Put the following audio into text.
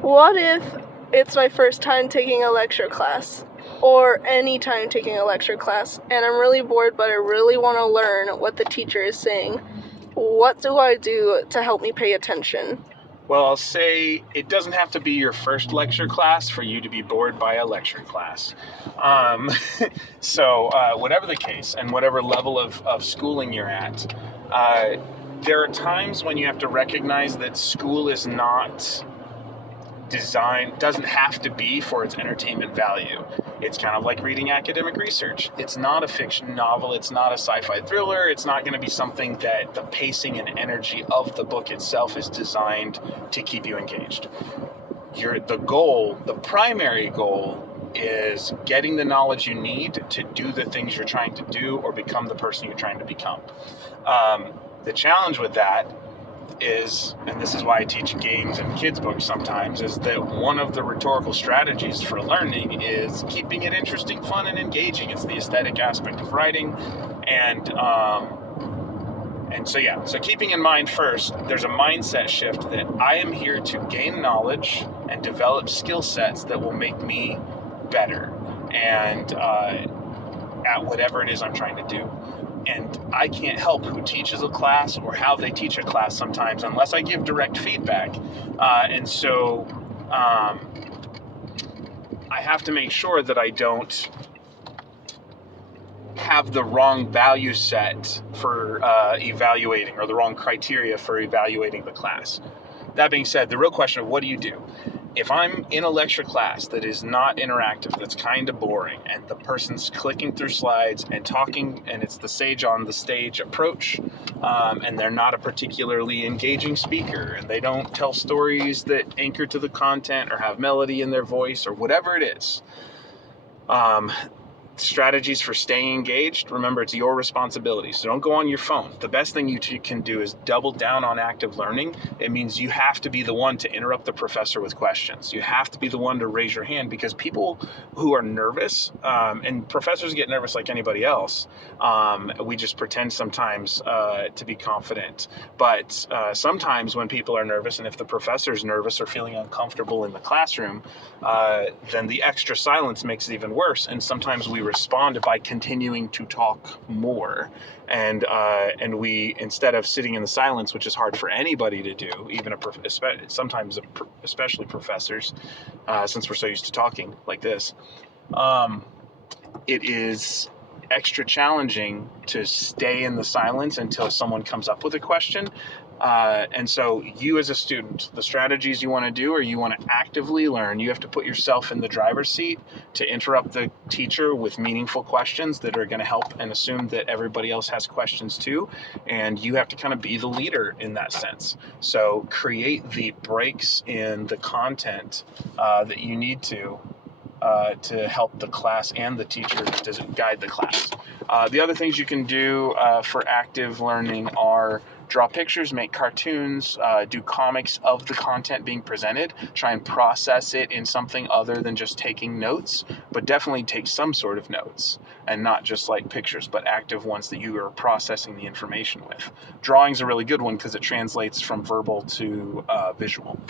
What if it's my first time taking a lecture class, or any time taking a lecture class, and I'm really bored, but I really want to learn what the teacher is saying? What do I do to help me pay attention? Well, I'll say it doesn't have to be your first lecture class for you to be bored by a lecture class. So whatever the case and whatever level of schooling you're at, there are times when you have to recognize that school is not doesn't have to be for its entertainment value. It's kind of like reading academic research. It's not a fiction novel. It's not a sci-fi thriller. It's not going to be something that the pacing and energy of the book itself is designed to keep you engaged. The primary goal is getting the knowledge you need to do the things you're trying to do or become the person you're trying to become. The challenge with that is, and this is why I teach games and kids books sometimes, is that one of the rhetorical strategies for learning is keeping it interesting, fun, and engaging. It's the aesthetic aspect of writing, so keeping in mind first, there's a mindset shift that I am here to gain knowledge and develop skill sets that will make me better and at whatever it is I'm trying to do. And I can't help who teaches a class or how they teach a class sometimes unless I give direct feedback. I have to make sure that I don't have the wrong value set for evaluating, or the wrong criteria for evaluating the class. That being said, the real question of what do you do? If I'm in a lecture class that is not interactive, that's kind of boring, and the person's clicking through slides and talking, and it's the sage on the stage approach, and they're not a particularly engaging speaker, and they don't tell stories that anchor to the content or have melody in their voice or whatever it is, strategies for staying engaged, remember, it's your responsibility. So don't go on your phone. The best thing you can do is double down on active learning. It means you have to be the one to interrupt the professor with questions. You have to be the one to raise your hand, because people who are nervous, and professors get nervous like anybody else, we just pretend sometimes to be confident. But sometimes when people are nervous, and if the professor's nervous or feeling uncomfortable in the classroom, then the extra silence makes it even worse. And sometimes we respond by continuing to talk more, and we, instead of sitting in the silence, which is hard for anybody to do, even especially professors, since we're so used to talking like this, it is extra challenging to stay in the silence until someone comes up with a question. And so you as a student, the strategies you want to do, or you want to actively learn, you have to put yourself in the driver's seat to interrupt the teacher with meaningful questions that are going to help, and assume that everybody else has questions too. And you have to kind of be the leader in that sense. So create the breaks in the content that you need to help the class and the teacher to guide the class. The other things you can do for active learning are draw pictures, make cartoons, do comics of the content being presented, try and process it in something other than just taking notes, but definitely take some sort of notes, and not just like pictures, but active ones that you are processing the information with. Drawing's a really good one because it translates from verbal to visual.